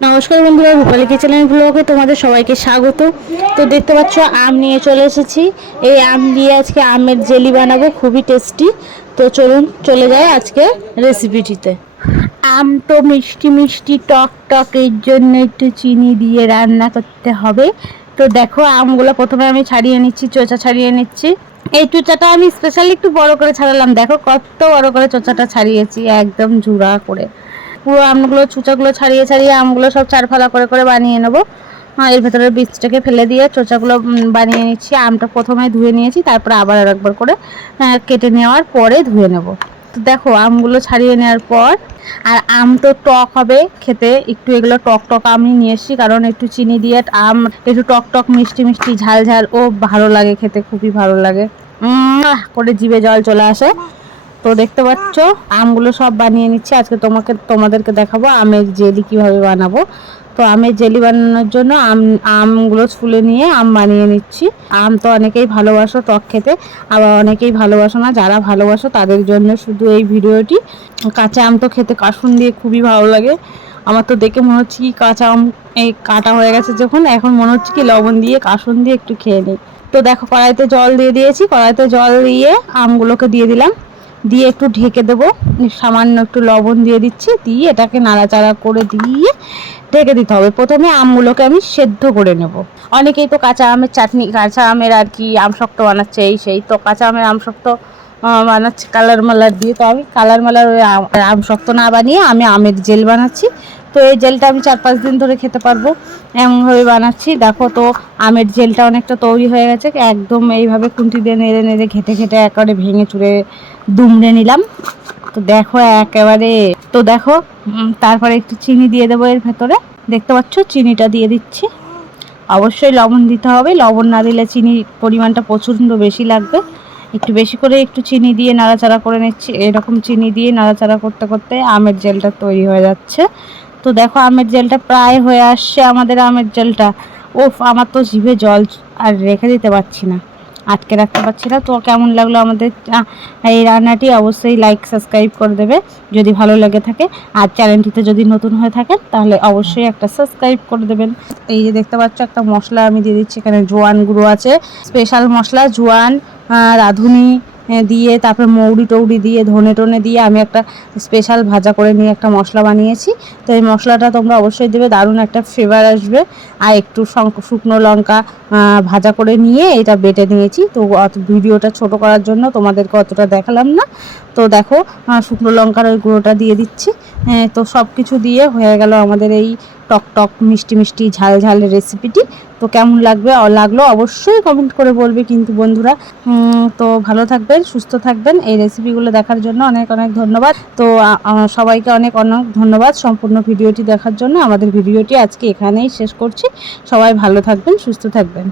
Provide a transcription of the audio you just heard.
নমস্কার বন্ধুরা, রূপালী কিচেন ব্লগে তোমাদের সবাইকে স্বাগত। তো দেখতে পাচ্ছ আম নিয়ে চলে এসেছি। এই আম দিয়ে আজকে আমের জেলি বানাবো, খুবই টেস্টি। তো চলুন চলে যাই আজকে রেসিপিটিতে। আম তো মিষ্টি মিষ্টি টক টক, এর জন্য একটু চিনি দিয়ে রান্না করতে হবে। তো দেখো আমগুলো প্রথমে আমি ছাড়িয়ে নিচ্ছি, চোচা ছাড়িয়ে নিচ্ছি। এই চোচাটা আমি স্পেশালি একটু বড় করে ছাড়ালাম, দেখো কত বড় করে চোচাটা ছাড়িয়েছি, একদম ঝুড়া করে। পুরো আমগুলো চোচাগুলো ছাড়িয়ে ছাড়িয়ে আমগুলো সব চারফালা করে করে বানিয়ে নেবো। এর ভেতরের বীজটাকে ফেলে দিয়ে চোচাগুলো বানিয়ে নিচ্ছি। আমটা প্রথমে ধুয়ে নিয়েছি, তারপরে আবার আরেকবার করে কেটে নেওয়ার পরে ধুয়ে নেব। তো দেখো আমগুলো ছাড়িয়ে নেওয়ার পর, আর আম তো টক হবে খেতে, একটু এগুলো টক টক আমি নিয়ে এসেছি, কারণ একটু চিনি দিয়ে আম একটু টক টক মিষ্টি মিষ্টি ঝাল ঝাল ও ভালো লাগে খেতে, খুবই ভালো লাগে করে জিভে জল চলে আসে। তো দেখতে পাচ্ছ আমগুলো সব বানিয়ে নিচ্ছি। আজকে তোমাদেরকে দেখাবো আমের জেলি কিভাবে বানাবো। তো আমের জেলি বানানোর জন্য আমগুলো ছুলে নিয়ে আম বানিয়ে নিচ্ছি। আম তো অনেকেই ভালোবাসো টক খেতে, আবার অনেকেই ভালোবাসো না। যারা ভালোবাসো তাদের জন্য শুধু এই ভিডিওটি। কাঁচা আম তো খেতে কাসুন দিয়ে খুবই ভালো লাগে। আমার তো দেখে মনে হচ্ছে কি কাঁচা আম এই কাটা হয়ে গেছে যখন, এখন মনে হচ্ছে কি লবণ দিয়ে কাসুন দিয়ে একটু খেয়ে নিই। তো দেখো কড়াইতে জল দিয়ে দিয়েছি, কড়াইতে জল দিয়ে আমগুলোকে দিয়ে দিলাম, দিয়ে একটু ঢেকে দেবো। সামান্য একটু লবণ দিয়ে দিচ্ছি, দিয়ে এটাকে নাড়াচাড়া করে দিয়ে ঢেকে দিতে হবে। প্রথমে আমগুলোকে আমি সেদ্ধ করে নেব। অনেকেই তো কাঁচা আমের চাটনি, কাঁচা আমের আর কি আমশক্ত বানাচ্ছে, এই সেই। তো কাঁচা আমের আমশক্ত বানাচ্ছি কালার মালার দিয়ে। তো আমি কালার মালার ওই আমশক্ত না বানিয়ে আমি আমের জেল বানাচ্ছি। তো এই জেলটা আমি 4-5 দিন ধরে খেতে পারবো, এমনভাবে বানাচ্ছি। দেখো তো আমের জেলটা অনেকটা তৈরি হয়ে গেছে, একদম এইভাবে খুন্তি দিয়ে নেড়ে নেড়ে ঘেটে ঘেটে একেবারে ভেঙে চুড়ে দুমড়ে নিলাম। তো দেখো একেবারে, তো দেখো তারপরে একটু চিনি দিয়ে দেবো এর ভেতরে। দেখতে পাচ্ছ চিনিটা দিয়ে দিচ্ছি। অবশ্যই লবণ দিতে হবে, লবণ না দিলে চিনির পরিমাণটা প্রচণ্ড বেশি লাগবে। একটু বেশি করে একটু চিনি দিয়ে নাড়াচাড়া করে নিচ্ছি। এরকম চিনি দিয়ে নাড়াচাড়া করতে করতে আমের জেলটা তৈরি হয়ে যাচ্ছে। তো দেখো আমের জেলটা প্রায় হয়ে আসছে, আমাদের আমের জেলটা। ওফ, আমার তো জিভে জল আর রেখে দিতে পারছি না, আটকে রাখতে পারছি না। তো কেমন লাগলো আমাদের এই রান্নাটি, অবশ্যই লাইক সাবস্ক্রাইব করে দেবে যদি ভালো লেগে থাকে। আর চ্যানেলটিতে যদি নতুন হয়ে থাকেন তাহলে অবশ্যই একটা সাবস্ক্রাইব করে দেবেন। এই যে দেখতে পাচ্ছ একটা মশলা আমি দিয়ে দিচ্ছি, এখানে জোয়ান গুঁড়ো আছে, স্পেশাল মশলা জোয়ান, রাঁধুনি দিয়ে, তারপরে মৌরি টৌরি দিয়ে, ধনে টনে দিয়ে আমি একটা স্পেশাল ভাজা করে নিয়ে একটা মশলা বানিয়েছি। তো এই মশলাটা তোমরা অবশ্যই দেবে, দারুণ একটা ফ্লেভার আসবে। আর একটু শুকনো লঙ্কা ভাজা করে নিয়ে এটা বেটে নিয়েছি। তো ভিডিওটা ছোট করার জন্য তোমাদেরকে অতটা দেখালাম না। তো দেখো শুকনো লঙ্কার ওই গুঁড়োটা দিয়ে দিচ্ছি। তো সব কিছু দিয়ে হয়ে গেল আমাদের এই টক টক মিষ্টি মিষ্টি ঝাল ঝালের রেসিপিটি। তো কেমন লাগলো অবশ্যই কমেন্ট করে বলবে কিন্তু বন্ধুরা। তো ভালো থাকবেন, সুস্থ থাকবেন। এই রেসিপিগুলো দেখার জন্য অনেক অনেক ধন্যবাদ। তো সবাইকে অনেক অনেক ধন্যবাদ সম্পূর্ণ ভিডিওটি দেখার জন্য। আমাদের ভিডিওটি আজকে এখানেই শেষ করছি। সবাই ভালো থাকবেন, সুস্থ থাকবেন।